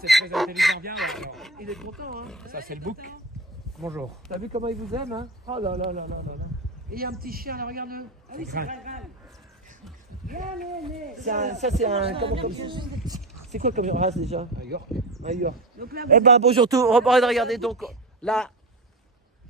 C'est très intelligent, viens. Alors. Il est content, hein. Ça, c'est le bouc. Bonjour. T'as vu comment il vous aime, hein? Oh là là là là là là. Et il y a un petit chien, là, regarde-le. Ah oui, c'est Grain. Ça, c'est un. C'est quoi comme race déjà? À York. Un York. Donc là, Eh ben bonjour tout. Regardez donc là.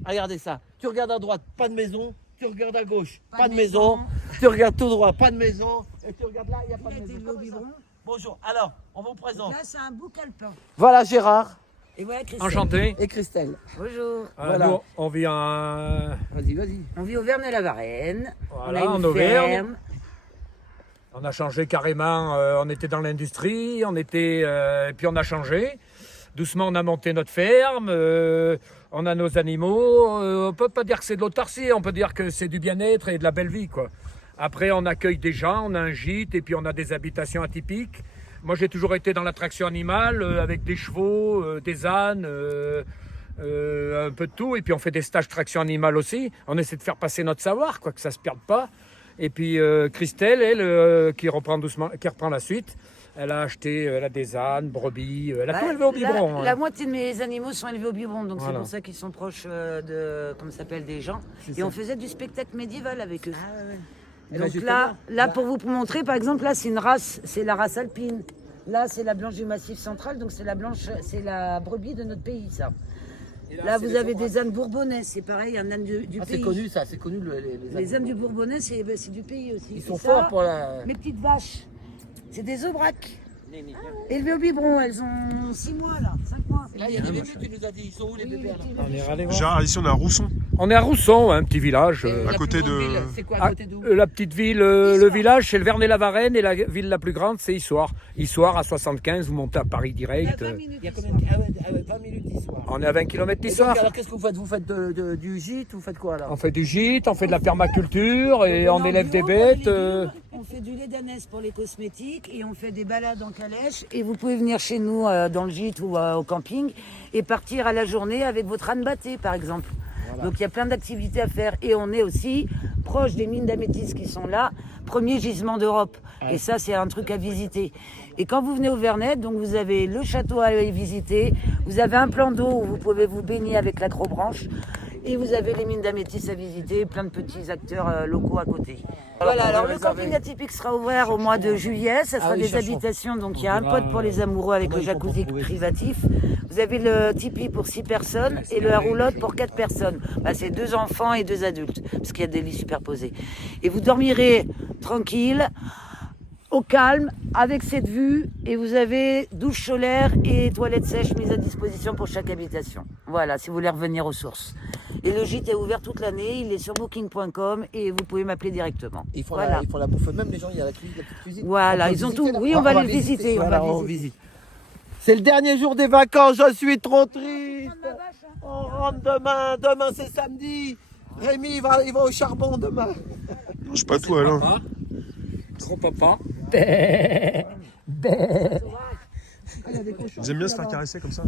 Regardez ça. Tu regardes à droite, pas de maison. Tu regardes à gauche, pas de maison. Tu regardes tout droit, pas de maison. Et tu regardes là, il n'y a pas de il a été maison. élevé au biberon. Bonjour. Alors, on vous présente. Là, c'est un bouc alpin. Voilà Gérard Et voilà Christelle. Enchanté. et Christelle. Bonjour. Voilà. Nous, on vit en, Vas-y. On vit au Verne-la-Varenne. Voilà, on a en une Auvergne. ferme. on a changé carrément. On était dans l'industrie, et puis on a changé. Doucement, on a monté notre ferme. On a nos animaux. On peut pas dire que c'est de l'autarcie. On peut dire que c'est du bien-être et de la belle vie, quoi. Après, on accueille des gens. On a un gîte et puis on a des habitations atypiques. Moi, j'ai toujours été dans l'attraction animale avec des chevaux, des ânes. Un peu de tout, et puis on fait des stages traction animale aussi. On essaie de faire passer notre savoir, quoi, que ça se perde pas. Et puis Christelle, elle, qui reprend la suite, elle a acheté, elle a des ânes, brebis, elle a tout élevé au biberon. La moitié de mes animaux sont élevés au biberon, donc Voilà. c'est pour ça qu'ils sont proches de, comment ça s'appelle, des gens. C'est Et ça. on faisait du spectacle médiéval avec eux. Eh ben, Donc justement, là, pour vous montrer, par exemple, là c'est une race, c'est la race alpine. Là c'est la blanche du Massif central, donc c'est la brebis de notre pays, ça. Là, vous avez des ânes bourbonnais, c'est pareil, un âne du Ah, pays. c'est connu ça, c'est connu Les ânes du Bourbonnais, c'est du pays aussi. Ils sont Et ça, forts pour la. Mes petites vaches, c'est des aubracs. Élevées au biberon, elles ont 6 mois là, 5 mois. Là, il y a des bébés, tu nous as dit. Ils sont où les bébés là? On est allé voir. Gérard, ici on est à Rousson. On est à Rousson, un petit village. à côté de- C'est quoi à côté d'où? La petite ville, le village, c'est le Vernet-la-Varenne, et la ville la plus grande, c'est Issoire. Issoire, à 75, vous montez à Paris direct. Il y a combien de... 20 minutes d'histoire. On est à 20 km Et donc, d'Issoire. alors qu'est-ce que vous faites? Vous faites du gîte? Vous faites quoi là? On fait du gîte, on fait de la permaculture, et Donc, on est en élève des bio pour les bêtes. légumes, on fait du lait d'ânesse pour les cosmétiques et on fait des balades en calèche. Et vous pouvez venir chez nous dans le gîte ou au camping et partir à la journée avec votre âne batté, par exemple. Donc il y a plein d'activités à faire. Et on est aussi proche des mines d'améthyste qui sont là, premier gisement d'Europe. Et ça, c'est un truc à visiter. Et quand vous venez au Vernet, donc vous avez le château à visiter, vous avez un plan d'eau où vous pouvez vous baigner avec l'acrobranche. Et vous avez les mines d'améthyste à visiter, plein de petits acteurs locaux à côté. Voilà, alors le camping atypique sera ouvert au mois de juillet, ça sera oui, des cherchons. habitations, donc il y a un pod pour les amoureux avec le Comment ils font pour jacuzzi trouver privatif. Vous avez le tipi pour 6 personnes et le roulotte pour 4 personnes. Bah, c'est 2 enfants et 2 adultes, parce qu'il y a des lits superposés. Et vous dormirez tranquille, au calme, avec cette vue, et vous avez douche solaire et toilettes sèches mises à disposition pour chaque habitation. Voilà, si vous voulez revenir aux sources. Et le gîte est ouvert toute l'année, il est sur booking.com et vous pouvez m'appeler directement. Ils font, Voilà. ils font la bouffe eux-mêmes, les gens, il y a la petite cuisine. Voilà, On peut ils ont visiter, tout. là. Oui, on va les visiter. Voilà, on on va visiter. visite. C'est le dernier jour des vacances, je suis trop triste. On rentre demain, demain c'est samedi. Rémi, il va au charbon demain. Je sais pas tout, Alain. Papa, trop papa. Ils aiment bien se faire caresser comme ça.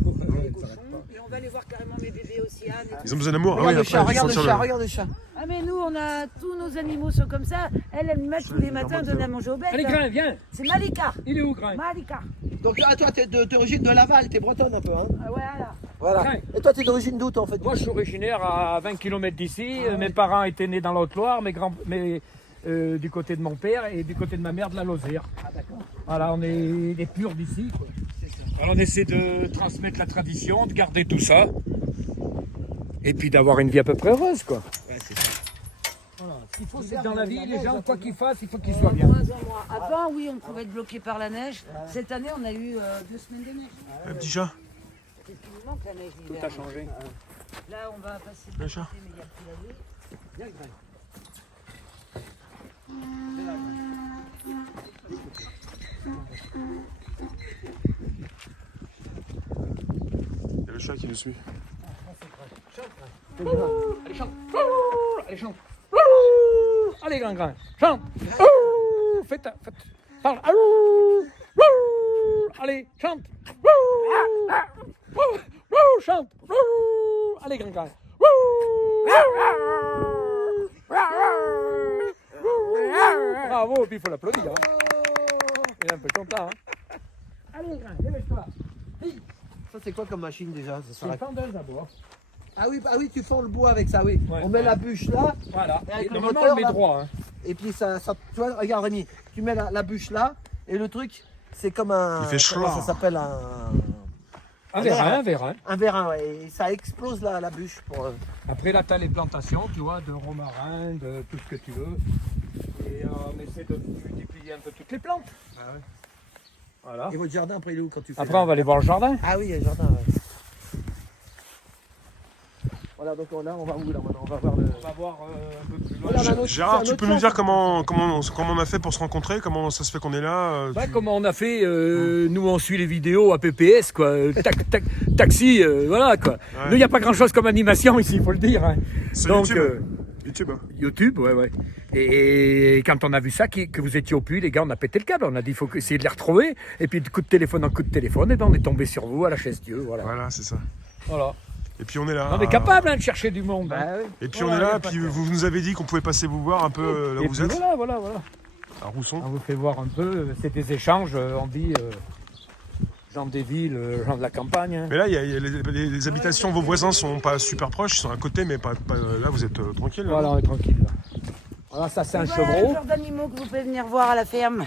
Et on va aller voir carrément mes bébés aussi. Anne et tout. Ils ont besoin d'amour. Ah oui, Regarde le après, chat, il faut regarde le sentir chat, le- regarde le chat. Ah mais nous, on a tous nos animaux sont comme ça. Elle me met tous les matins à donner à manger aux bêtes. Allez, hein. Grain, viens. C'est Malika. Il est où, Grain? Malika. Donc là, toi, t'es d'origine de Laval, t'es bretonne un peu, hein? Ah, voilà. Voilà. Ouais. Et toi, t'es d'origine d'où, toi, en fait? Moi, je suis originaire à 20 km d'ici. Mes parents étaient nés dans la Haute-Loire, du côté de mon père et du côté de ma mère de la Lozère. Voilà, on est des purs d'ici, quoi. Alors, on essaie de transmettre la tradition, de garder tout ça. Et puis d'avoir une vie à peu près heureuse, quoi. Voilà. Ce qu'il faut, c'est que dans la vie, les gens, quoi qu'ils fassent, il faut qu'ils soient bien. Moins en moins. Avant, oui, on pouvait être bloqué par la neige. Cette année, on a eu 2 semaines de neige. Un petit chat. C'est ce qui nous manque, la neige Tout d'hiver. a changé. Là, on va passer Le de chat. côté, mais il y a plus la nuit. Viens, Grain. Il y a le chat qui nous suit. Allez, chante. Allez, chante. Allez, Grain. Chante. Faites. Parle. Allez, chante. Chante. Allez, Grain. Bravo, puis il faut l'applaudir. Hein. Il est un peu content. Hein. Allez, Grain, dépêche-toi. Ça, c'est quoi comme machine déjà? Ça C'est sera- une fendeuse à bois. Ah oui, tu fends le bois avec ça, oui. Ouais. On met la bûche là, Voilà. Et avec Et le normalement, moteur, on le met là. droit. Hein. et puis ça, tu vois, regarde Rémi, tu mets la bûche là, et le truc, c'est comme un. Il fait comment ça chlore. s'appelle Un vérin, un vérin. un vérin, ouais, et ça explose la bûche pour. Après, là, tu as les plantations, tu vois, de romarin, de tout ce que tu veux. Et on essaie de multiplier un peu toutes les plantes. Voilà. Et votre jardin après il est où quand tu fais Après, on va aller voir le jardin. Ah oui, il y a le jardin, ouais. Voilà, donc là, on va où là maintenant? On va voir le. On va voir un peu plus loin. Voilà, maintenant, Gérard, c'est tu un peux autre nous dire sens. comment on a fait pour se rencontrer? Comment ça se fait qu'on est là? Bah, comment on a fait nous, on suit les vidéos à PPS, quoi. Taxi, voilà, quoi. Ouais. Nous, il n'y a pas grand-chose comme animation ici, il faut le dire. Hein. Sur Donc, YouTube. YouTube, hein. YouTube, ouais. Et quand on a vu ça, que vous étiez au puits, les gars, on a pété le câble. On a dit, il faut essayer de les retrouver. Et puis, de coup de téléphone en coup de téléphone, et ben, on est tombé sur vous à la Chaise-Dieu. Voilà. Voilà, c'est ça. Voilà. Et puis on est là. On est capable hein, de chercher du monde. hein. Bah oui. Et puis Voilà, on est y a là, pas puis de- vous nous avez dit qu'on pouvait passer vous voir un peu là où Et vous puis êtes, voilà. à Rousson. On vous fait voir un peu. C'est des échanges, on dit, gens des villes, gens de la campagne. hein. Mais là, il y a les habitations, vos voisins sont pas super proches, ils sont à côté, mais pas là, vous êtes tranquille. là. Voilà, on est tranquille. Là. Voilà, ça, c'est un Voilà le chevreau. genre d'animaux que vous pouvez venir voir à la ferme.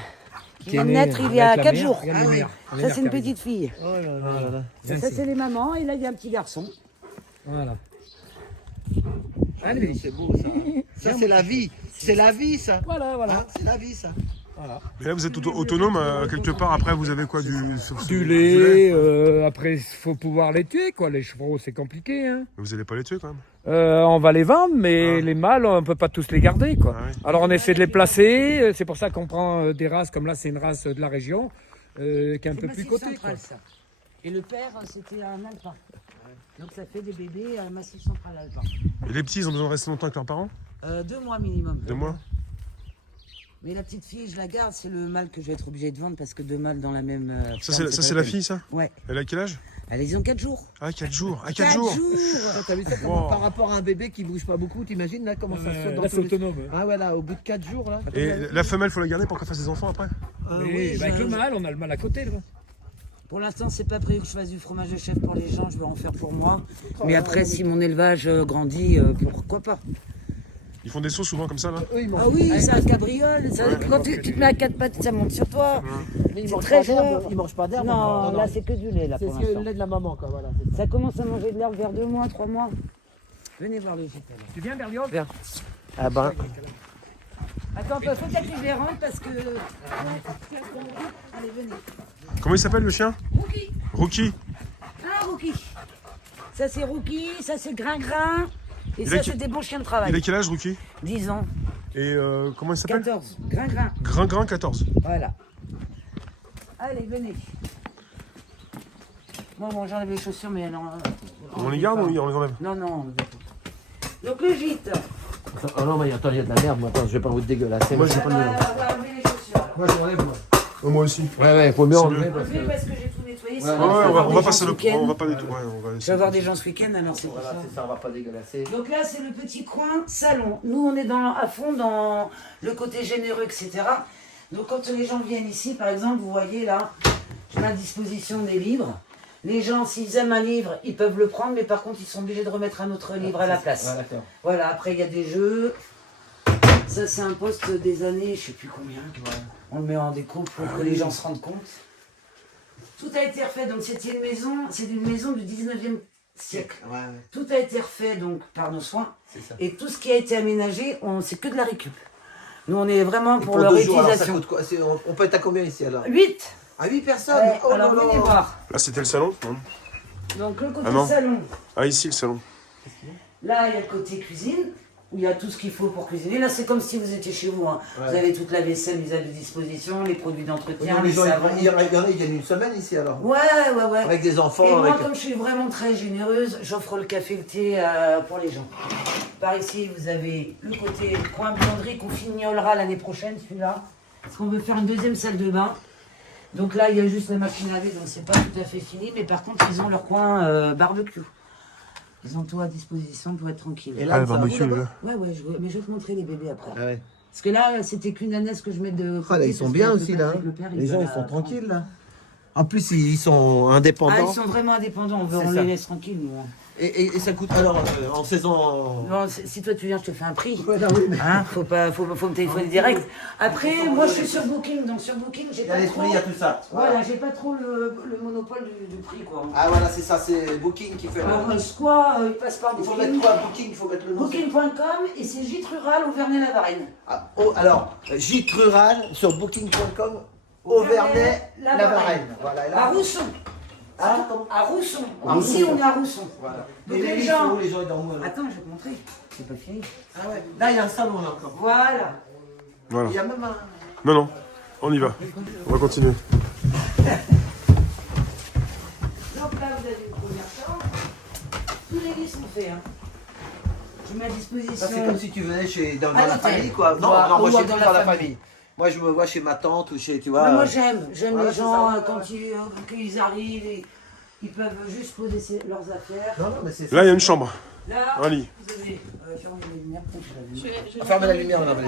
Qui Qui vient est de né naître il y a avec la 4 mère. jours. Regarde les mères. Les Ça, mères c'est une qui arrivent. petite fille. Oh là là là là. Ça, c'est les mamans. Et là, il y a un petit garçon. Voilà. Allez, c'est beau ça. Ça, c'est la vie. C'est la vie, ça. Voilà. Hein, c'est la vie, ça. Mais là, vous êtes autonome quelque part. Après, vous avez quoi Du lait, après, il faut pouvoir les tuer, quoi. Les chevreaux, c'est compliqué. Hein. Vous allez pas les tuer quand même. On va les vendre, mais les mâles, on ne peut pas tous les garder, quoi. Ah oui. Alors, on essaie de les placer. C'est pour ça qu'on prend des races, comme là, c'est une race de la région, qui est un peu plus cotée, quoi. Ça. Et le père, c'était un alpin. Donc, ça fait des bébés massif central alpin. Et les petits, ils ont besoin de rester longtemps avec leurs parents? 2 mois minimum. 2 mois? Mais la petite fille, je la garde. C'est le mâle que je vais être obligé de vendre parce que 2 mâles dans la même. Ça, ferme, c'est pas la peine. fille, ça? Ouais. Elle a quel âge? Allez, ils ont 4 jours. Ah, 4 jours. Ah, 4 4 jours. Ah, t'as vu ça comment, par rapport à un bébé qui bouge pas beaucoup, t'imagines là comment ça saute dans Là, tous c'est les- autonome. hein. Ah ouais, là, au bout de 4 jours là. Et la femelle, faut la garder pour qu'elle fasse des enfants après? Oui, bah, avec le mâle, on a le mâle à côté, là. Pour l'instant, c'est pas prévu que je fasse du fromage de chef pour les gens. Je vais en faire pour moi. Mais après, si mon élevage grandit, pourquoi pas? Ils font des sauts souvent comme ça, là? Eux, ils mangent. Ah oui, ça cabriole. Ça, quand tu te mets à 4 pattes, ça monte sur toi. Mais ils c'est mangent très pas d'herbe. fort. Ils mangent pas d'herbe. Non, là, c'est que du lait, là, c'est pour ce que le l'instant. lait de la maman, quoi. Voilà. c'est ça. Ça commence à manger de l'herbe vers 2 mois, 3 mois. Venez voir le gîte. alors. Tu viens, Berlioz? Ah ben. Attends, faut que tu les rentres parce que. Allez, venez. Comment il s'appelle le chien? Rookie. Rookie. Ah, Rookie. Ça, c'est Rookie. Ça, c'est Gringrin. Et Il ça, a c'est qui- des bons chiens de Il travail. a quel âge, Rookie? 10 ans. Et comment il s'appelle? 14. Gringrin. Gringrin 14. Voilà. Allez, venez. Bon, j'enlève les chaussures, mais non. On les garde ou on les enlève? Non, non. Donc, le gîte. Oh non, mais attends, il y a de la merde. Moi, attends, je vais pas vous dégueulasser. Moi, j'ai On pas de va enlever les chaussures. Moi, je m'enlève, moi. Moi aussi. Ouais, faut mieux C'est enlever. mieux. Parce que... Oui, parce que j'ai tout nettoyé. Ouais, sinon, Ouais, je vais on va avoir des gens passer ce le. week-end. On va pas les. Ouais, on va Je vais essayer. avoir des gens ce week-end, alors c'est pour Voilà, ça. c'est ça, on va pas dégueulasser. Donc là, c'est le petit coin salon. Nous, on est à fond dans le côté généreux, etc. Donc quand les gens viennent ici, par exemple, vous voyez là, je mets à disposition des livres. Les gens, s'ils aiment un livre, ils peuvent le prendre, mais par contre, ils sont obligés de remettre un autre livre à la place. Ouais, d'accord. Voilà, après, il y a des jeux. Ça, c'est un poste des années, je sais plus combien. On le met en découpe pour que les gens se rendent compte. Tout a été refait, donc c'est une maison du 19e siècle. Ouais, Tout a été refait donc par nos soins. c'est ça. Et tout ce qui a été aménagé, c'est que de la récup. Nous, on est vraiment pour Pour leur 2 jours, alors, ça utilisation. coûte quoi? On peut être à combien ici alors? 8. À 8 personnes. Ouais, Oh alors là là. venez voir. Là, c'était le salon? Non. Donc le côté Ah non. salon. Ah, ici, le salon. Là, il y a le côté cuisine, où il y a tout ce qu'il faut pour cuisiner. Là, c'est comme si vous étiez chez vous. Hein. Ouais. Vous avez toute la vaisselle mise à disposition, les produits d'entretien, Les les gens, savons. il y en a, ils viennent une semaine ici alors. Ouais. Avec des enfants. Et moi, avec... comme je suis vraiment très généreuse, j'offre le café, le thé pour les gens. Par ici, vous avez le côté coin buanderie qu'on fignolera l'année prochaine, celui-là. Parce qu'on veut faire une deuxième salle de bain. Donc là, il y a juste la machine à laver, donc c'est pas tout à fait fini. Mais par contre, ils ont leur coin barbecue. Ils ont tout à disposition pour être tranquille. Et Ah, là, le c'est à vous, barbecue, là-bas là. Ouais, mais je vais te montrer les bébés après. Ah ouais. Parce que là, c'était qu'une ânesse que je mets de. Ah, là, ils sont parce bien qu'avec aussi le là. père, avec le père, Les gens, va ils sont à tranquilles là. En plus, ils sont indépendants. ils sont vraiment indépendants, C'est on ça. les laisse tranquilles. Nous, hein. Et ça coûte alors en saison. Non, si toi tu viens, je te fais un prix. Ouais, non, oui, mais- Hein, faut me téléphoner direct. Après, moi je suis sur Booking, donc sur Booking, j'ai Il y a pas l'esprit, trop. il y a tout ça. Voilà, j'ai pas trop le monopole du prix, quoi. Ah voilà, c'est ça, c'est Booking qui fait Alors, soit il passe par Il faut Booking. mettre quoi Booking, il faut mettre le nom. Booking.com et c'est Gîte Rural Auvergne-la-Varenne. Ah, oh, alors, gîte rural sur booking.com, Auvergne-la-Varenne. Voilà, et là- À Rousson. Ah, comment À Rousson. Rousson. Ici, on est à Rousson. Voilà. Donc Et les les gens. gens ils dorment où alors Attends, je vais te montrer. C'est pas fini. Ah ouais. Là, il y a un salon là encore. Voilà. Voilà. Il y a même un. Non, non, on y va. On va continuer. Donc là, vous avez une première chambre. Tous les lits sont faits. Hein. Je mets à disposition. Ça, c'est comme si tu venais dans À la l'hôtel. famille, quoi. Non, Voilà, non, moi, ou je suis dans plus la dans la famille. famille. Moi, je me vois chez ma tante ou chez, tu vois. Mais moi, j'aime voilà, les c'est gens ça. quand ils arrivent, ils peuvent juste poser leurs affaires. Non, non, mais c'est Là, il y a une chambre. Là, un lit. vous avez fermez les lumières, comme je l'avais dit. Fermez la lumière, on a vu.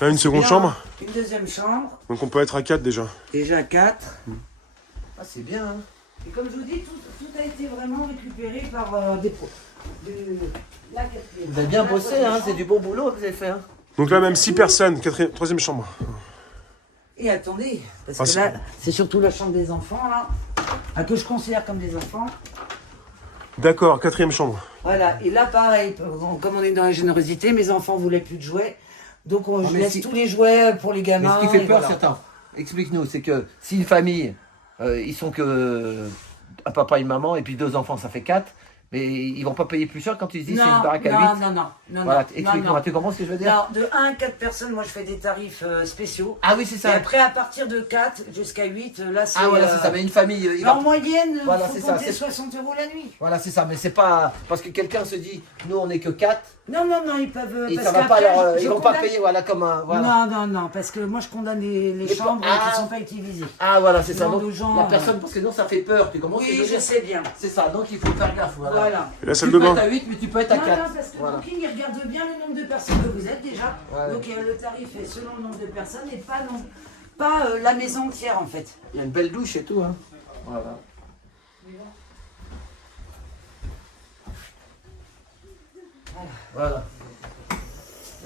Là, une seconde Bien, chambre. Une deuxième chambre, Donc on peut être à 4 déjà. déjà 4. Ah, c'est bien, hein. Et comme je vous dis, tout a été vraiment récupéré par des pros. La quatrième. Vous avez bien La bossé, troisième hein. chambre. C'est du bon boulot que vous avez fait, hein. Donc là, même 6 personnes. Troisième chambre. Et attendez, parce Ah, que c'est là, c'est surtout la chambre des enfants, là, que je considère comme des enfants. D'accord, 4e chambre. Voilà, et là, pareil, comme on est dans la générosité, mes enfants voulaient plus de jouets. Donc, je mais laisse si- tous les jouets pour les Mais gamins. ce qui fait et peur, voilà. c'est attends, explique-nous, c'est que si une famille, ils sont que un papa et une maman, et puis 2 enfants, ça fait 4, mais ils vont pas payer plus cher quand tu dis c'est une baraque à 8. Non, Voilà, non, explique-moi, non. tu comprends ce que je veux dire? Non, de 1 à 4 personnes, moi je fais des tarifs spéciaux. Ah oui, c'est Et ça. après, à partir de 4 jusqu'à 8, là c'est. Ah voilà, c'est ça, mais une famille, il En va- moyenne, il Voilà, faut c'est ça, compter c'est- 60 € la nuit. Voilà, c'est ça, mais c'est pas parce que quelqu'un se dit, nous on est que 4, Non, non, non, ils peuvent. et parce ça va pas qu'après, leur, je ils vont pas condamne- payer, voilà, comme un, voilà. Non, non, non, parce que moi je condamne les Les chambres ah. qui ne sont pas utilisées. Ah voilà, c'est ça. demande Donc aux gens, la personne, parce que sinon ça fait peur, tu comprends ce que Oui, je veux je dire? sais bien. C'est ça, donc il faut faire gaffe, voilà. Voilà. Et la salle Tu de peux bain. être à 8, mais tu peux être à Non, 4. non, parce que Voilà. Booking, il regarde bien le nombre de personnes que vous êtes déjà. Ouais. Donc le tarif est selon le nombre de personnes et pas la maison entière en fait. Il y a une belle douche et tout, hein. Voilà. Voilà.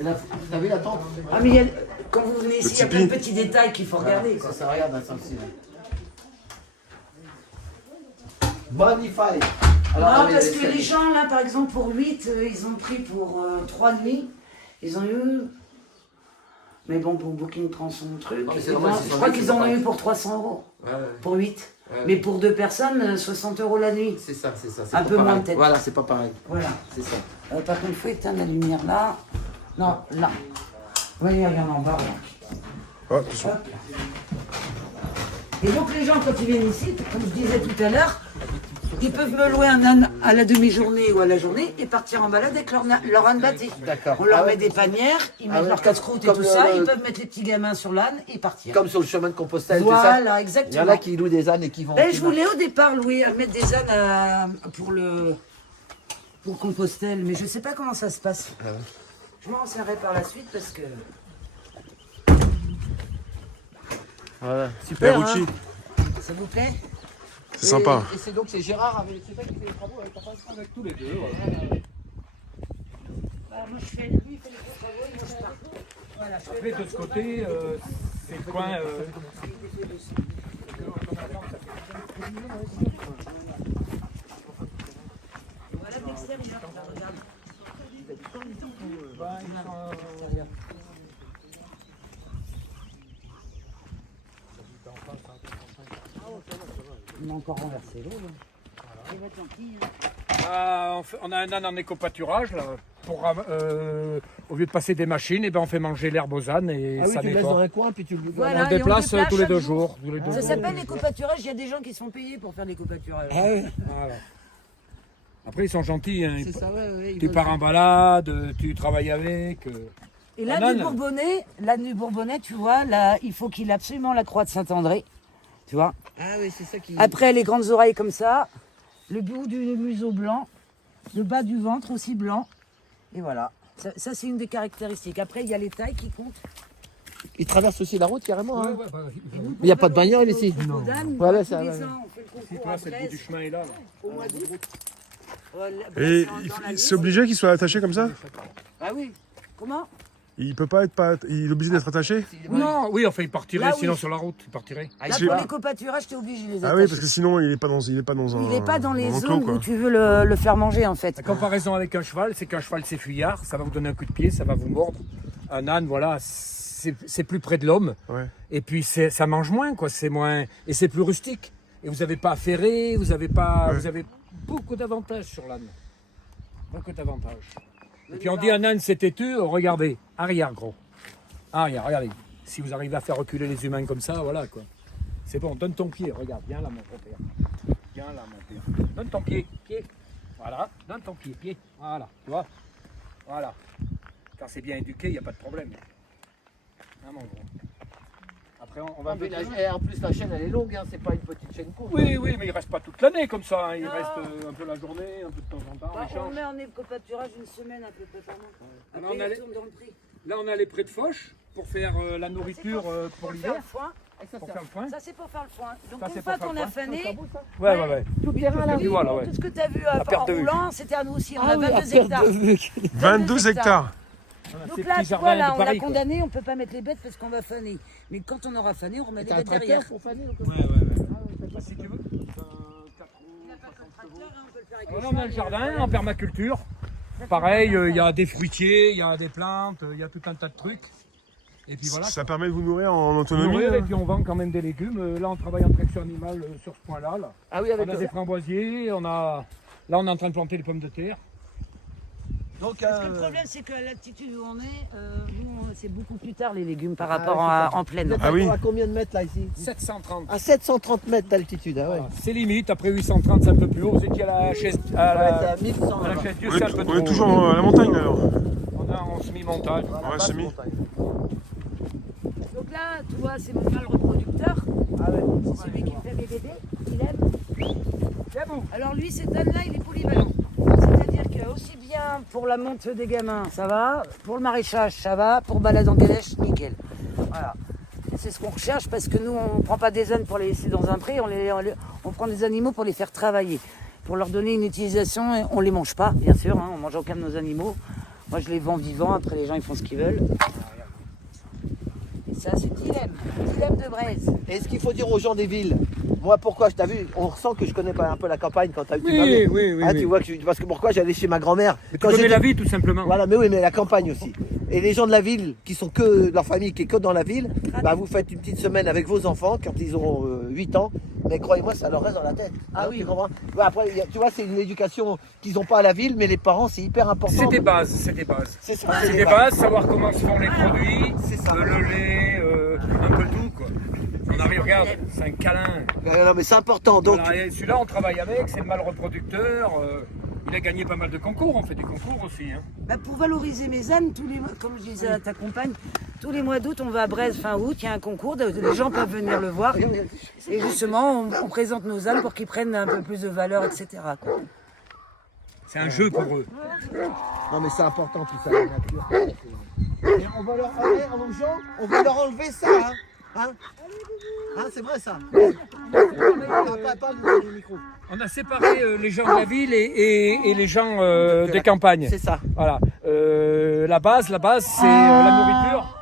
Et là, vous avez la tente? Ah mais quand vous venez ici, il y a plein de tipi. petits détails qu'il faut regarder. Quoi. Ça regarde, ça aussi. Bonify. Non, parce que les gens là, par exemple, pour 8, ils ont pris pour 3 nuits. Ils ont eu. Mais bon, pour Booking prend son truc. Non, mais c'est Et normal, ben, c'est je son crois truc, qu'ils c'est en ont pareil. eu pour 300 € Ouais, pour 8. ouais. Mais pour 2 personnes, 60 € la nuit. C'est ça, c'est ça. c'est Un pas peu moins pareil. peut-être. Voilà, c'est pas pareil. Voilà. C'est ça. Par contre, il faut éteindre la lumière là. Non, là. Vous voyez, il y en a en bas. Là. Ah, attention. Hop. Et donc les gens, quand ils viennent ici, comme je disais tout à l'heure, ils peuvent me louer un âne à la demi-journée ou à la journée et partir en balade avec leur âne batté. D'accord. On leur Ah met ouais. des panières, ils mettent ouais, leur comme- casse-croûte et comme tout le- ça, ils peuvent mettre les petits gamins sur l'âne et partir. Comme sur le chemin de Compostelle, tout ça. Voilà, Il y en exactement. a qui louent des ânes et qui vont. Ben, qui je voulais au départ louer, mettre des ânes pour Compostelle, mais je sais pas comment ça se passe. Ah ouais. Je m'en renseignerai par la suite parce que... Voilà. Super. Berrucci, Hein. Ça vous plaît? c'est sympa. Et c'est donc c'est Gérard avec c'est ça qui fait les travaux avec papa. Avec tous les deux. Bah, moi je fais, lui il fait les gros travaux et moi je pars. Voilà, je fais Après, de ce côté, c'est le coin. Voilà de l'extérieur, là, regarde. On a encore renversé l'eau. Ça va être gentil. Hein. On a un âne en éco-pâturage, là. Au lieu de passer des machines, on fait manger l'herbe aux ânes et Ah oui, ça tu le laisses dans nettoie. un coin puis tu le Voilà, On et déplace tous les chaque 2 jour. jours. tous les deux Ça jours. s'appelle l'éco-pâturage, il y a des gens qui sont payés pour faire l'éco-pâturage. Voilà. Après, ils sont gentils. Hein. C'est ça, ouais. Tu pars en balade, tu travailles avec. Et Un l'âne âne. du Bourbonnais, tu vois, là, il faut qu'il ait absolument la croix de Saint-André. Tu vois. Ah oui, c'est ça qui. Après, les grandes oreilles comme ça, le bout du museau blanc, le bas du ventre aussi blanc. Et voilà. Ça c'est une des caractéristiques. Après, il y a les tailles qui comptent. Il traverse aussi la route carrément. Ouais, Hein. ouais, bah, Et nous, Il y a pour pas de bagnole valoriser ici. nos dames, Voilà, tous ça, les ouais. ans, on fait le si concours toi, à c'est le bout du Brest chemin est là. au mois d'août. Et Dans la c'est liste. obligé qu'il soit attaché comme ça? Ah oui. Comment? Il peut pas être il est obligé d'être attaché? Non, oui, enfin, il partirait, Là, oui. sinon sur la route, il partirait. Ah, Là, il pour va. les covoiturages, t'es obligé de les Ah attacher. oui, parce que sinon il est pas dans un. Il n'est pas dans les un enclos, zones quoi. où tu veux le faire manger, en fait. La comparaison avec un cheval, c'est qu'un cheval, c'est fuyard, ça va vous donner un coup de pied, ça va vous mordre. Un âne, voilà, c'est plus près de l'homme. Ouais. Et puis, ça mange moins, quoi, c'est moins... Et c'est plus rustique. Et vous n'avez pas à ferrer, vous avez pas... Ouais. Vous avez beaucoup d'avantages sur l'âne. Beaucoup d'avantages. Et puis on dit un âne c'est têtu, regardez, arrière gros. Arrière, regardez. Si vous arrivez à faire reculer les humains comme ça, voilà quoi. C'est bon, donne ton pied, regarde, viens là mon père. Viens là mon père. Donne ton pied, pied. Voilà, donne ton pied, pied. Voilà, tu vois. Voilà. Quand c'est bien éduqué, il n'y a pas de problème. Hein, mon gros. Après on va... En plus la chaîne elle est longue, hein. C'est pas une petite chaîne courte. Oui, oui, mais il reste pas toute l'année comme ça. Hein. Il reste un peu la journée, un peu de temps en temps. Bah, on on échange. met en éco-pâturage une semaine à peu près par mois. Alors, Après, on a il les- retourne dans le prix. Là, on a les prés de Foch pour faire la nourriture pour faire l'hiver. le foin. Pour faire le foin. Ça, c'est pour faire le foin. Donc, Ça, une c'est fois pour qu'on faire a le foin. fané, Ouais, ouais, ouais. Tout bien là. Oui, voilà, ouais. tout ce que tu as vu À en perte de vue. roulant, c'était à nous aussi. On Ah a oui, 22 hectares. 22 hectares. Voilà, Donc ces là, petits tu jardins vois, là, de on l'a Paris, quoi. condamné, on peut pas mettre les bêtes parce qu'on va faner. Mais quand on aura fané, on remet les T'as un bêtes tracteur derrière. pour faner? Ouais, ouais, ouais. Bah, si tu veux. Voilà, on a le jardin en permaculture. Pareil, il y a des fruitiers, il y a des plantes, il y a tout un tas de trucs. Et puis voilà. Ça permet de vous nourrir en On autonomie. nourrit, hein. et puis on vend quand même des légumes. Là, on travaille en traction animale sur ce point-là. Là. Ah oui, avec On a des framboisiers, on a... Là, on est en train de planter les pommes de terre. Donc, Parce que le problème, c'est qu'à l'altitude où on est, nous, c'est beaucoup plus tard les légumes par Ah, rapport c'est à ça. en pleine. Ah oui. à combien de mètres là ici? 730. À 730 mètres d'altitude, ah ouais. Voilà. C'est limite, après 830, c'est un peu plus haut. Vous étiez à la chaise, à Ouais, c'est la, à 1100 à la là-bas. chaise Dieu, On c'est un est, peu on trop est toujours haut. à la montagne là, alors. On est en semi-montagne. Ouais, semi. Donc là, tu vois, c'est mon mâle reproducteur. Ah ouais. C'est celui qui fait mes bébés. Il aime. C'est bon. Alors lui, cet âne-là, il est polyvalent. C'est-à-dire que aussi bien pour la monte des gamins, ça va. Pour le maraîchage, ça va. Pour balade en calèche, nickel. Voilà. C'est ce qu'on recherche parce que nous, on ne prend pas des ânes pour les laisser dans un pré. On prend des animaux pour les faire travailler. Pour leur donner une utilisation, on ne les mange pas, bien sûr. Hein, on mange aucun de nos animaux. Moi, je les vends vivants. Après, les gens, ils font ce qu'ils veulent. Et ça, c'est Dilemme de Braise. Et ce qu'il faut dire aux gens des villes, moi pourquoi je t'ai vu, on ressent que je connais pas un peu la campagne quand tu Oui, oui, oui. Ah, oui. tu vois que parce que pourquoi j'allais chez ma grand-mère Mais tu quand connais j'étais- la vie, tout simplement. Voilà, mais oui, mais la campagne aussi. Et les gens de la ville, qui sont que leur famille, qui est que dans la ville, bah vous faites une petite semaine avec vos enfants quand ils auront 8 ans. Mais croyez-moi, ça leur reste dans la tête. Ah Hein, oui. tu comprends. Ouais, après, tu vois, c'est une éducation qu'ils n'ont pas à la ville, mais les parents, c'est hyper important. C'est des bases, c'est des bases. C'est ça. C'est des bases, savoir comment se font les produits, C'est ça. le lait, un peu tout quoi. On arrive, regarde, c'est un câlin. Non, mais c'est important. Donc, Voilà, et celui-là, on travaille avec, c'est le mâle reproducteur. Il a gagné pas mal de concours, on fait des concours aussi. Hein. Bah, pour valoriser mes ânes, comme je disais à ta compagne, tous les mois d'août, on va à Brest fin août, il y a un concours, les gens peuvent venir le voir. Et justement, on présente nos ânes pour qu'ils prennent un peu plus de valeur, etc. quoi. C'est un jeu pour eux. non, mais c'est important tout ça, la nature. Et on va leur enlever aux gens, on va leur enlever ça, hein. Hein, c'est vrai ça. Parle dans le micro. On a séparé les gens de la ville et les gens des campagnes. C'est ça. Voilà. La base, c'est la nourriture.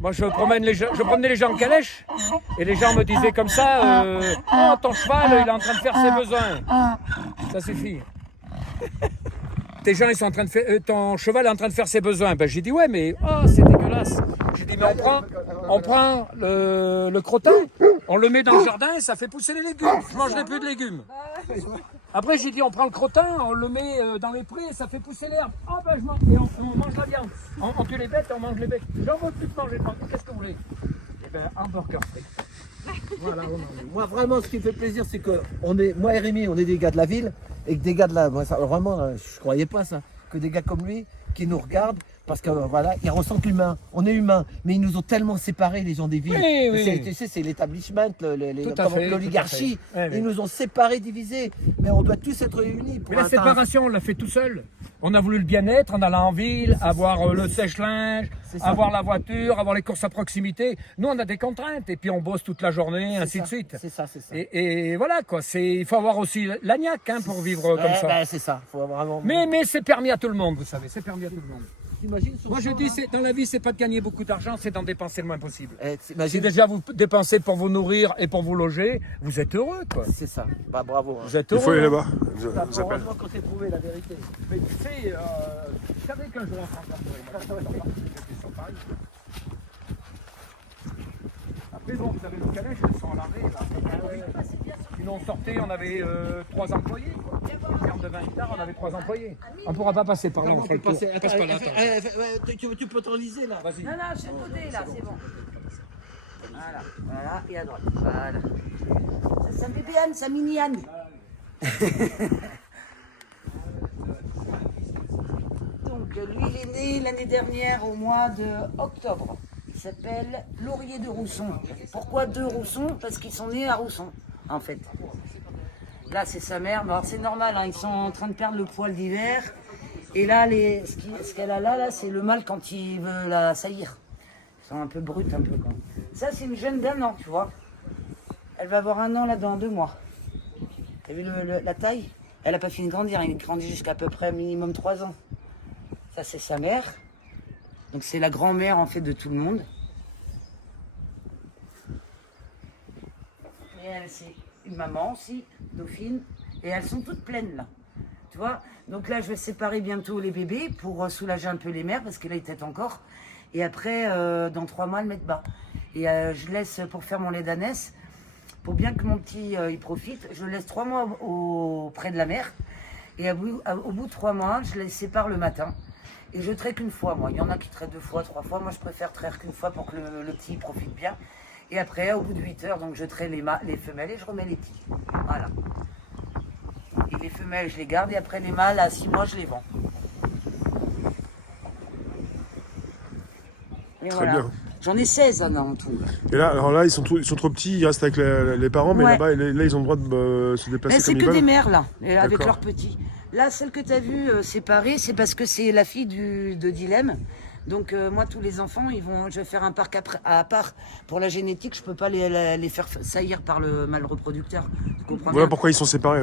Moi, je promenais les gens en calèche et les gens me disaient comme ça oh, ton cheval, il est en train de faire ses besoins. Ça suffit. Tes gens, ils sont en train de faire, ton cheval est en train de faire ses besoins. Ben, j'ai dit ouais, mais oh, c'est dégueulasse. J'ai dit mais on prend le crottin, on le met dans le jardin et ça fait pousser les légumes. Je mangerai plus de légumes. Après, j'ai dit on prend le crottin, on le met dans les prés et ça fait pousser l'herbe. Ah ben je mange, et on mange la viande. On tue les bêtes et on mange les bêtes. J'en veux plus de manger de viande. Qu'est-ce que vous voulez? Eh ben hamburger steak. Voilà, on en est. Moi, vraiment, ce qui me fait plaisir, c'est que moi et Rémi, on est des gars de la ville, et que des gars de la. Moi, ça, vraiment, je croyais pas ça. Que des gars comme lui, qui nous regardent, parce que voilà, ils ressentent l'humain. On est humain, mais ils nous ont tellement séparés, les gens des villes. Tu sais, c'est l'établissement, l'oligarchie. Ils nous ont séparés, divisés. Mais on doit tous être unis. Mais la séparation, on l'a fait tout seul. On a voulu le bien-être en allant en ville, avoir le sèche-linge, avoir la voiture, avoir les courses à proximité. Nous, on a des contraintes et puis on bosse toute la journée, ainsi de suite. C'est ça. Et voilà quoi. Il faut avoir aussi l'agnac pour vivre comme ça. C'est ça. Faut vraiment... Mais c'est permis à tout le monde, vous savez. C'est permis à tout le monde. T'imagines Moi je dis, dans la vie, c'est pas de gagner beaucoup d'argent, c'est d'en dépenser le moins possible. Si T'imagines... déjà vous dépensez pour vous nourrir et pour vous loger, vous êtes heureux quoi. C'est ça. Bah bravo. Vous êtes Il heureux. faut aller là-bas. Heureusement qu'on t'ait prouvé la vérité. Mais tu sais, je savais qu'un jour on s'en sortirait. J'étais sur Paris. Après bon, vous avez le calèche, elles sont à l'arrêt là. Sinon on sortait, on avait 3 employés. Quoi. En termes de 20 hectares, on avait 3 employés. On pourra pas passer par là, on fait le tour. Passe pas là, attends. Tu peux t'enliser là. Vas-y. Non, c'est le côté là, c'est bon. Voilà, et à droite. Voilà. Ça bébé Anne, ça mini Anne. Donc lui, il est né l'année dernière au mois de octobre. Il s'appelle Laurier de Rousson. Pourquoi 2 Roussons? Parce qu'ils sont nés à Rousson, en fait. Là, c'est sa mère. Mais alors, c'est normal, hein, ils sont en train de perdre le poil d'hiver. Et là, ce qu'elle a là, c'est le mâle quand il veut la saillir. Ils sont un peu bruts, un peu. Quoi. Ça, c'est une jeune d'1 an, tu vois. Elle va avoir 1 an là dans 2 mois. T'as vu la taille? Elle n'a pas fini de grandir. Elle grandit jusqu'à peu près minimum 3 ans. Ça, c'est sa mère. Donc, c'est la grand-mère, en fait, de tout le monde. Et elle, c'est une maman aussi, Dauphine. Et elles sont toutes pleines, là. Tu vois? Donc là, je vais séparer bientôt les bébés pour soulager un peu les mères, parce que là, ils têtent encore. Et après, dans 3 mois, le mettre bas. Et je laisse, pour faire mon lait d'ânesse, pour bien que mon petit, il profite, je le laisse 3 mois près de la mère. Et au bout de 3 mois, je les sépare le matin. Et je traite qu'une fois, moi. Il y en a qui traitent 2 fois, 3 fois. Moi, je préfère traire qu'une fois pour que le petit profite bien. Et après, au bout de 8 heures, donc je traite les femelles et je remets les petits. Voilà. Et les femelles, je les garde. Et après, les mâles, à 6 mois, je les vends. Et Très voilà. bien. J'en ai 16 en tout. Et là, alors là, ils sont trop petits, ils restent avec les parents, mais Ouais. là-bas, là, ils ont le droit de se déplacer Mais c'est comme ils que des veulent. mères, là, et avec D'accord. leurs petits. Là, celle que tu as vue séparée, c'est parce que c'est la fille de Dilemme. Donc, moi, tous les enfants, je vais faire un parc à part. Pour la génétique, je peux pas les faire saillir par le mâle reproducteur. Tu comprends Voilà bien. pourquoi ils sont séparés,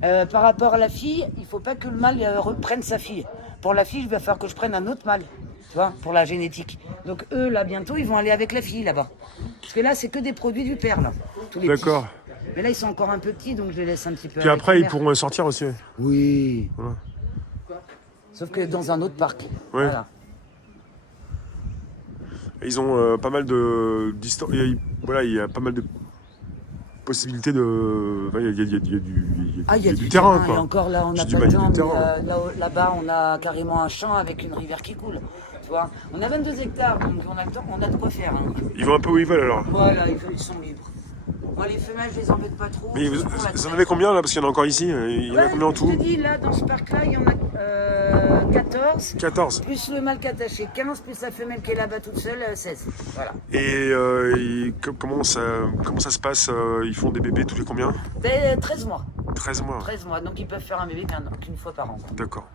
là. Par rapport à la fille, il faut pas que le mâle reprenne sa fille. Pour la fille, il va falloir que je prenne un autre mâle. Tu vois, pour la génétique. Donc eux, là, bientôt, ils vont aller avec la fille, là-bas. Parce que là, c'est que des produits du père, là. Tous les D'accord. petits. Mais là, ils sont encore un peu petits, donc je les laisse un petit peu. Puis avec après, la ils mère. pourront sortir aussi. Oui. Voilà. Sauf que dans un autre parc. Ouais. Voilà. Ils ont pas mal de distance. Voilà, il y a pas mal de possibilités de. Enfin, il y a du terrain, Et quoi. encore là, on n'a J'ai pas du le mal, il y a temps, du mais terrain. là-bas, on a carrément un champ avec une rivière qui coule. Tu vois, on a 22 hectares, donc on a le temps, on a de quoi faire. Hein. Ils vont un peu où ils veulent, alors. Voilà, ils sont libres. Moi, les femelles, je les embête pas trop. Mais c'est pour la vous en traite. avez combien, là? Parce qu'il y en a encore ici. Il y en a Ouais, combien en tout? Je te dis, là, dans ce parc-là, il y en a 14. 14. Plus le mâle qui est attaché, 15, plus la femelle qui est là-bas toute seule, 16. Voilà. Et comment ça se passe? Ils font des bébés tous les combien? 13 mois. 13 mois. 13 mois, donc ils peuvent faire un bébé qu'une fois par an. D'accord.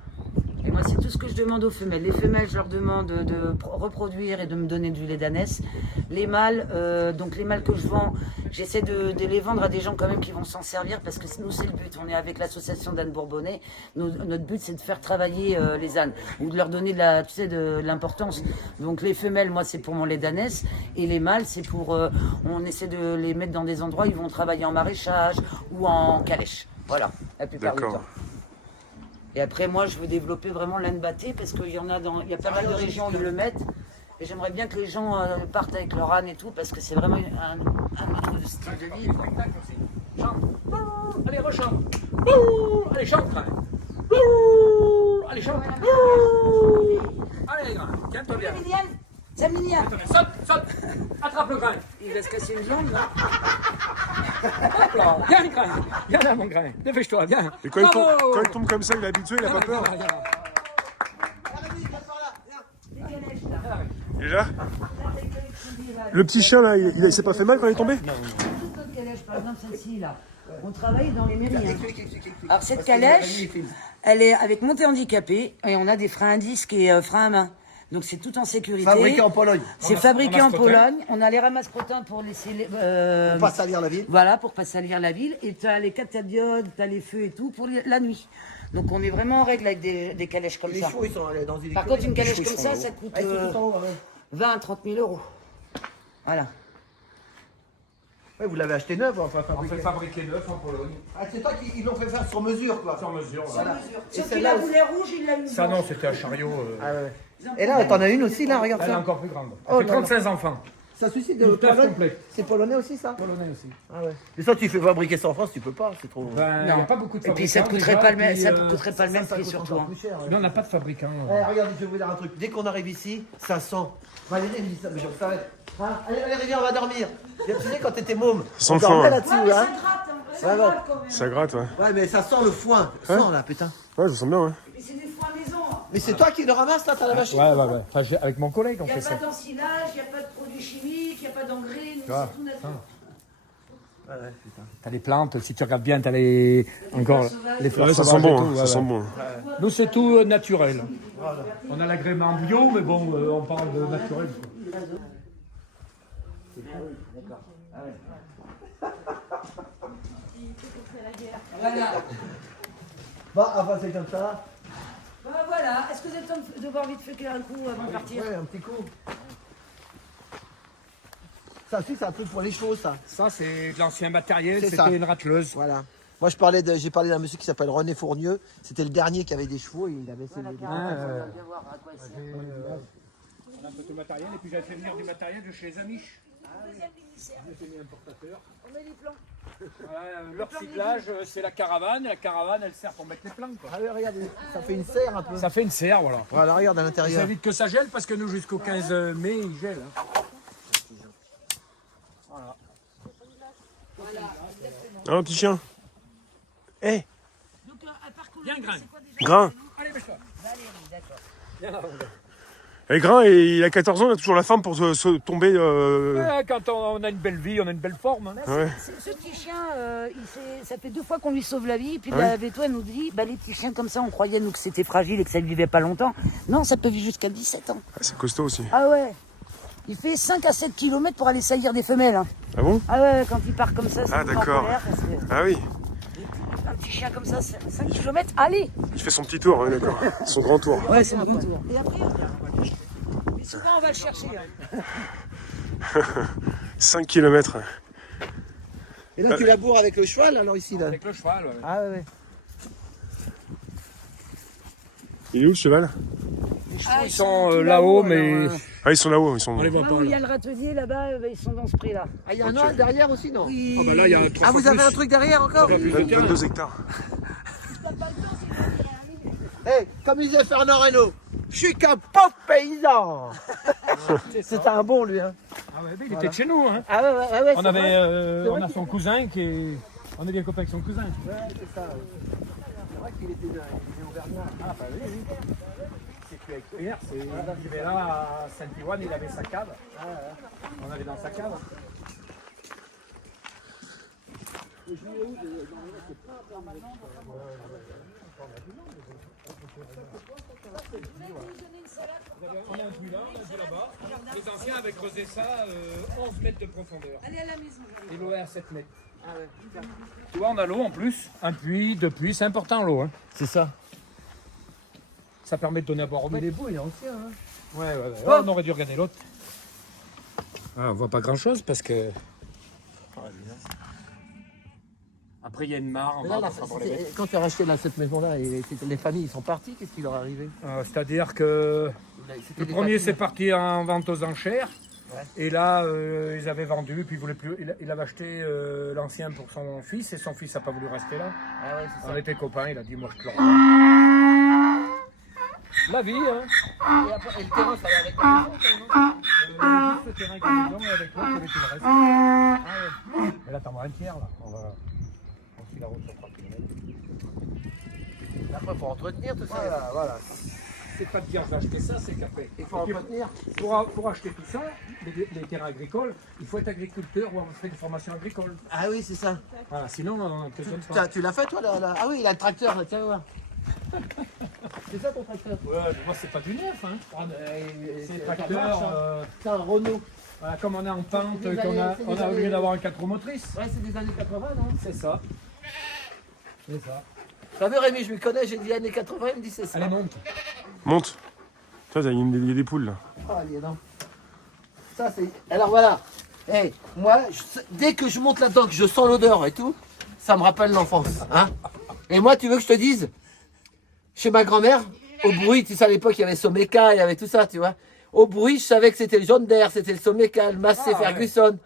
Et moi, c'est tout ce que je demande aux femelles. Les femelles, je leur demande de reproduire et de me donner du lait d'ânesse. Les mâles, donc les mâles que je vends, j'essaie de les vendre à des gens quand même qui vont s'en servir parce que nous, c'est le but. On est avec l'association d'ânes bourbonnais. Notre but, c'est de faire travailler les ânes ou de leur donner de l'importance. Donc les femelles, moi, c'est pour mon lait d'ânesse. Et les mâles, c'est pour... on essaie de les mettre dans des endroits où ils vont travailler en maraîchage ou en calèche. Voilà, la plupart du D'accord. temps. Et après, moi, je veux développer vraiment l'âne batté parce qu'il y en a il y a pas mal de régions où ils le mettent. Et j'aimerais bien que les gens partent avec leur âne et tout parce que c'est vraiment un autre style de vie. Chante. Allez, rechante. Allez, chante. Allez, chante. Allez, grain. Tiens-toi bien. C'est mignon. Saute, saute. Attrape le grain. Il va se casser une jambe, là. Hop là. Viens, le grain. Viens là, mon grain. Dépêche-toi, viens. Et quand il Bravo. tombe comme ça, il est habitué, il a pas peur. Viens, viens, viens. Il est là? Le petit chien là, il s'est pas fait mal quand il est tombé? Toute notre calèche, par exemple celle-ci là, on travaille dans les mairies. Hein. Alors cette calèche, elle est avec montée handicapée et on a des freins à disque et freins à main. Donc c'est tout en sécurité. Fabriqué en Pologne. C'est fabriqué en Pologne. On a les ramasses-potins pour laisser les, Pour pas salir la ville. Voilà, pour pas salir la ville. Et tu as les catadiodes, tu as les feux et tout pour la nuit. Donc on est vraiment en règle avec des calèches comme Les ça. chevaux, ils sont allés dans une Par contre, une calèche comme ça, ça coûte 20 à 30 000 euros. Voilà. Ouais, vous l'avez acheté neuf, enfin On fabriqué. fait fabriquer neuf en Pologne. Ah, c'est toi qui l'ont fait faire sur mesure, quoi. Sur mesure. Voilà. Et Sauf qu'il celle-là a aussi. voulu rouge, il l'a eu. Ça non, c'était un chariot. Ah ouais. Et là, t'en as une aussi, là, regarde Elle est ça. encore plus grande. Oh, Elle fait 35 enfants. Ça suicide de Une teuf Pologne. complète. C'est polonais aussi, ça? Polonais aussi. Ah ouais. Mais ça, tu fais fabriquer ça en France, tu peux pas, c'est trop. Ben, il n'y a pas beaucoup de Et puis fabricants. ça coûterait pas le même, déjà, ça puis, coûterait pas le même ça prix coûte surtout. encore Hein. plus cher, ouais. Nous, on n'a pas de fabricant. Regarde, je vais vous dire un truc. Dès qu'on arrive ici, ça sent. Valérie me dit ça, mais je savais. Hein, allez, Valérie, viens, on va dormir. Tu sais, quand t'étais môme, Sans on le foin, dormait ouais. là-dessus, Ouais, mais hein. ça gratte, hein. Ça Ouais, gratte quand même. Ça gratte, ouais. Ouais, mais ça sent le foin. Sent, là, putain. Ouais, je me sens bien, ouais. Mais c'est des foins maison. Hein. Mais c'est toi qui le ramasses, là, t'as la machine. Ouais. Enfin, avec mon collègue, on Il n'y a fait pas ça. d'ensilage, il n'y a pas de produits chimiques, il n'y a pas d'engrais, nous vois, c'est tout naturel. Ouais, ouais, putain. T'as les plantes, si tu regardes bien, t'as les encore les fleurs Ouais, ça sent sauvages et bon, tout, hein, ça ouais, sent ouais. bon. Nous, c'est tout naturel. On a l'agrément bio, mais bon, on parle de naturel. Quoi. Voilà. Bon, enfin, c'est comme ça. Bah, voilà. Est-ce que vous êtes de voir vite fait un coup avant de partir? Ouais, un petit coup. Ça aussi, c'est un truc pour les chevaux, ça. Ça, c'est de l'ancien matériel, C'est ça. c'était une racleuse. Voilà. Moi, j'ai parlé d'un monsieur qui s'appelle René Fournieux. C'était le dernier qui avait des chevaux et il avait essayé de... On va bien voir à quoi il sert. On a un peu de matériel, et puis j'avais fait venir du matériel de chez les Amish. J'ai mis importateur. On met les plans. Voilà, leur cyclage, c'est la caravane. La caravane, elle sert pour mettre les plans. Quoi. Ah oui, regarde, ça fait une serre un peu. Ça fait une serre, voilà. Voilà, regarde à Ça l'intérieur. évite que ça gèle parce que nous, jusqu'au 15 mai, il gèle. Hein. Ah, un petit chien. Eh, Donc, à parcourir, Bien grain. c'est quoi déjà? Grain. Allez, bêche-toi. Valérie, d'accord. Viens là. Et Grain, et il a 14 ans, il a toujours la forme pour se tomber. Ouais, quand on a une belle vie, on a une belle forme. Hein. Ouais. Ce petit chien, ça fait 2 fois qu'on lui sauve la vie. Puis Ah oui. la Véto, elle nous dit, bah, les petits chiens comme ça, on croyait nous que c'était fragile et que ça ne vivait pas longtemps. Non, ça peut vivre jusqu'à 17 ans. Ah, c'est costaud aussi. Ah ouais. Il fait 5 à 7 km pour aller saillir des femelles. Hein. Ah bon? Ah ouais, quand il part comme ça, c'est Ah, d'accord. Ah oui, un petit chien comme ça, 5 km, allez. il fait son petit tour, ouais, d'accord. Son grand tour. Ouais, c'est un bon tour. Et après, mais souvent, on va le chercher. Hein. 5 km. Et là, tu laboures avec le cheval, alors ici, là. Avec le cheval, ouais. Ah ouais. Il est où le cheval? Les chevaux, ils sont là-haut, mais Ah, ils sont là-haut, ils sont. on les voit Là pas. où il y là. a le râtelier, là-bas, ils sont dans ce prix-là. Ah, il y en a un derrière aussi, non? Oui. Ah bah là, il y a 3 Ah, vous avez un truc derrière encore? 22 hectares. Eh, comme disait Fernand Reynaud, je suis qu'un pauvre paysan. C'est un bon, lui, hein. Ah ouais, mais il était de chez nous. Hein. Ah ouais, On c'est avait, vrai. on a son cousin qui est... On est bien copains avec son cousin. Ouais, c'est ça. C'est vrai qu'il était auvergnat. Ah bah oui, oui. C'est plus avec Pierre, c'est... Il avait là à Saint-Iwan, il avait sa cave. On avait dans sa cave. On a un puits là, on a un puits là-bas. Les anciens avaient creusé ça 11 mètres de profondeur. Allez à la maison. Et l'eau est à 7 mètres. Tu vois, on a l'eau en plus. Un puits, 2 puits, c'est important l'eau. Hein. C'est ça. Ça permet de donner à boire aux bébés. beau, il est ancien, hein. Ouais. Oh, on aurait dû regarder l'autre. Ah, on voit pas grand chose parce que. Après, il y a une mare en Mais là, bas. ça sera pour les bêtes. quand tu as racheté là, cette maison-là, les familles ils sont parties, qu'est-ce qui leur est arrivé? C'est-à-dire que le premier c'est parti en vente aux enchères. Ouais. Et là, ils avaient vendu, puis il avait acheté l'ancien pour son fils, et son fils n'a pas voulu rester là. Ah ouais, c'est ça. On était copains, il a dit moi je te le rends. La vie, hein. Et, après, et le terrain, ça va avec la maison, Juste le terrain avec la maison et avec l'autre, il y avait tout le reste. Ah ouais. Mais là, t'en vois un tiers, là. On suit la route sur 3 km. Après, il faut entretenir tout ça. Voilà. c'est pas de dire d'acheter ça, c'est qu'après. Il faut entretenir. Pour acheter tout ça, les terrains agricoles, il faut être agriculteur ou avoir fait des formations agricoles. Ah oui, c'est ça. Voilà, sinon on ne te donne pas. Tu l'as fait toi là. Ah oui, il a le tracteur, là, tiens voir. C'est ça ton tracteur? Ouais, mais moi c'est pas du neuf, hein. C'est ça tracteur. marche, hein. C'est un Renault. Voilà, comme on est en pente, C'est des qu'on a, années- c'est des on a obligé années- d'avoir un 4 roues motrices. Ouais, c'est des années 80, non? C'est ça. C'est ça. T'as vu Rémi, je lui connais, j'ai dit années 80, il me dit c'est ça. Allez, monte. Monte. Tiens, il y a des poules là. Ah, dis donc. Ça c'est. Alors voilà. Hey, moi, dès que je monte là-dedans, que je sens l'odeur et tout, ça me rappelle l'enfance. Hein. Et moi, tu veux que je te dise, chez ma grand-mère, au bruit, tu sais, à l'époque, il y avait Someka, il y avait tout ça, tu vois. Au bruit, je savais que c'était le John Deere, c'était le Someka, le Massey, Ah, ouais. Ferguson.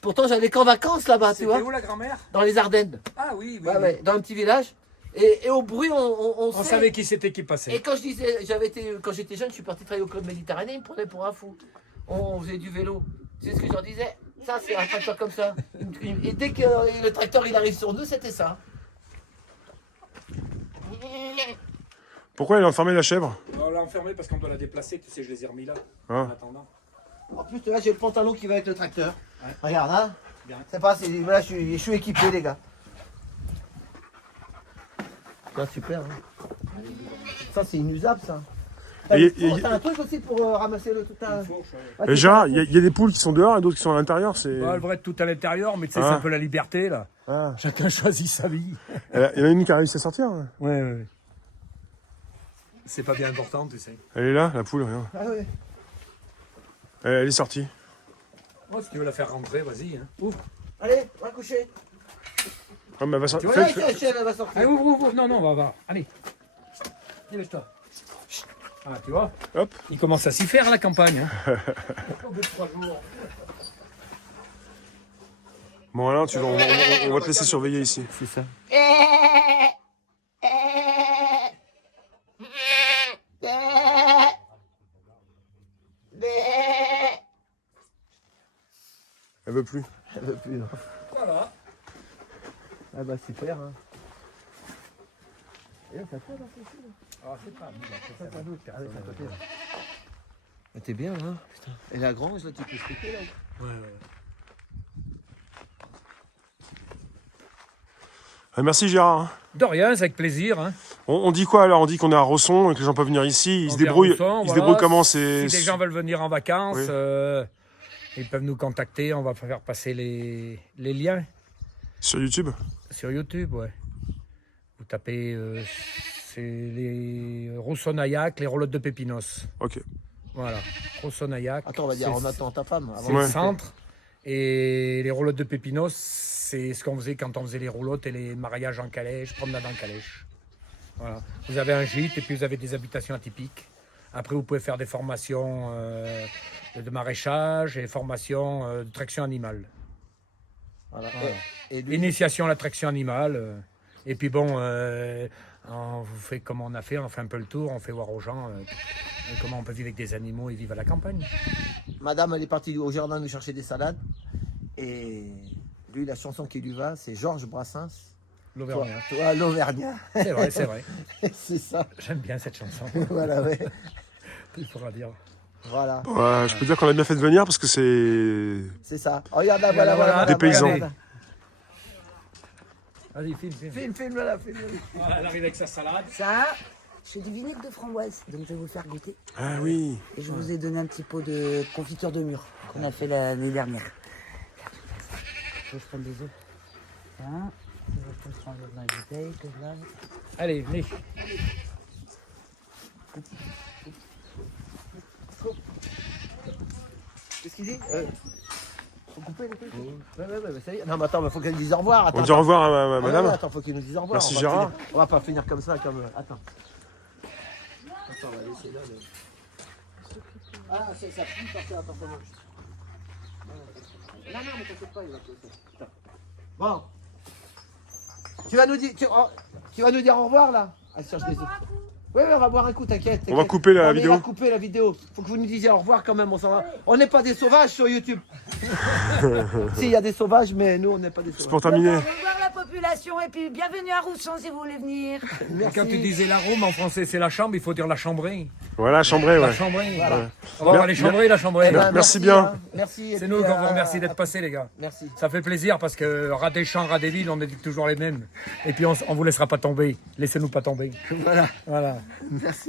Pourtant, j'allais qu'en vacances là-bas, tu vois, C'était où la grand-mère? dans les Ardennes. Ah oui, oui. Ouais, oui. ouais, dans un petit village. Et au bruit, on On sait. savait qui c'était qui Et passait. quand je disais, quand j'étais jeune, je suis parti travailler au club méditerranéen, ils me prenaient pour un fou. On faisait du vélo. Tu sais ce que je leur disais? Ça, c'est un tracteur comme ça. Et dès que le tracteur il arrive sur nous, c'était ça. Pourquoi elle a enfermé la chèvre? On l'a enfermée parce qu'on doit la déplacer, tu sais, je les ai remis là. Ah. En attendant. En plus, là, j'ai le pantalon qui va avec le tracteur. Ouais. Regarde, hein. Bien. C'est pas, là, je suis équipé, les gars. Ah, super. Hein. Ça, c'est inusable, ça. T'as Et- un truc aussi pour ramasser le tout un. Une fourche, ouais. Ah, Et Gérard, il y a des poules qui sont dehors et d'autres qui sont à l'intérieur. C'est. Ouais, elle devrait être tout à l'intérieur, mais tu sais, Ah. c'est un peu la liberté là. Ah. Chacun choisit sa vie. Il y en a une qui a réussi à sortir. Ouais. Ouais, ouais. C'est pas bien important, tu sais. Elle est là, la poule, regarde. Ah oui. Elle est sortie. Oh, si tu veux la faire rentrer, vas-y. Hein. Ouvre. Allez, va coucher. Ah, mais elle va Tu sortir. vois, Allez, tiens, elle va sortir. Allez, ouvre. Non, on va voir. Allez. Dépêche-toi. Ah, tu vois, Hop. il commence à s'y faire la campagne. Hein. Au bout de 3 jours. Bon, alors, on va te laisser surveiller ici. C'est ça. Elle veut plus. Elle veut plus, non. Voilà. Ah bah super, hein. Et là, ça fait, là, c'est sûr. Ah, c'est pas bien. Ça, c'est un autre. Ah oui, c'est à côté, là. Ah, t'es bien, là, putain. Et la grange, là, tu peux stocker, là. Ouais. Ah, merci Gérard. Hein. De rien, c'est avec plaisir. Hein. On dit quoi alors? On dit qu'on est à Rosson et que les gens peuvent venir ici. Ils se On vient à débrouillent. Rosson, Ils se voilà. débrouillent comment? Si C'est. des gens veulent venir en vacances, Oui. ils peuvent nous contacter. On va faire passer les liens Sur YouTube. sur YouTube. Ouais. Vous tapez c'est les Roussonaillac, les roulottes de Pépinos. Ok. Voilà. Roussonaillac. Attends, on va dire, on attend ta femme. C'est Avant. le Ouais. centre. Et les roulottes de Pépinos, c'est ce qu'on faisait quand on faisait les roulottes et les mariages en calèche, promenade en calèche. Voilà. Vous avez un gîte et puis vous avez des habitations atypiques. Après, vous pouvez faire des formations de maraîchage et des formations de traction animale. Voilà. Voilà. Et lui, Initiation à la traction animale. Et puis bon, on vous fait comme on a fait, on fait un peu le tour, on fait voir aux gens comment on peut vivre avec des animaux et vivre à la campagne. madame, elle est partie au jardin nous chercher des salades. Et lui, la chanson qui lui va, c'est Georges Brassens. L'Auvergnat. Toi, l'Auvergnat. C'est vrai, c'est vrai. C'est ça. J'aime bien cette chanson. Voilà, ouais. Il faudra dire. Voilà. Ouais, je peux dire qu'on a bien fait de venir parce que c'est. C'est ça. Regarde là, Voilà, voilà. des paysans. Voilà. Vas-y, filme. Filme, voilà, filme. Voilà, elle arrive avec sa salade. Ça, je fais du vinaigre de framboise, donc je vais vous le faire goûter. Ah oui. Et je vous ai donné un petit pot de confiture de mûre qu'on a fait l'année dernière. Je prends des œufs. Tiens, je vais prendre dans la bouteille que je lave. Allez, venez. Qu'est-ce qu'il dit Faut couper les trucs. Ouais, ça y est. Non, mais attends, il faut qu'elle dise au revoir. Attends, On dit au revoir à attends. madame. Attends, faut qu'il nous dise au revoir. Merci, On va Gérard. finir- On va pas finir comme ça, comme. Attends. Attends, on va laisser là. Ah, ça pue par ça, attends, non, mais t'inquiète pas, il va pousser. Attends. Bon. Tu vas nous dire au revoir là. Ah, cherche des œufs. Oui, on va boire un coup, t'inquiète. On va couper la vidéo. On va couper la vidéo. Faut que vous nous disiez au revoir quand même, on s'en va. On n'est pas des sauvages sur YouTube. Si, il y a des sauvages, mais nous, on n'est pas des C'est sauvages. pour terminer. Au revoir la population. population et puis bienvenue à Rousson si vous voulez venir. Merci. Quand tu disais la Rome, en français c'est la chambre, il faut dire la chambrée. Voilà, chambré, La ouais. chambrée. Voilà. On va aller chambrer, la chambrée. Eh ben, Merci bien. hein. Merci. et C'est puis, nous qu'on vous remercie d'être passés, les gars. Merci. Ça fait plaisir parce que ras des champs, ras des villes, on est toujours les mêmes. Et puis on vous laissera pas tomber. Laissez-nous pas tomber. Voilà. Voilà. Merci.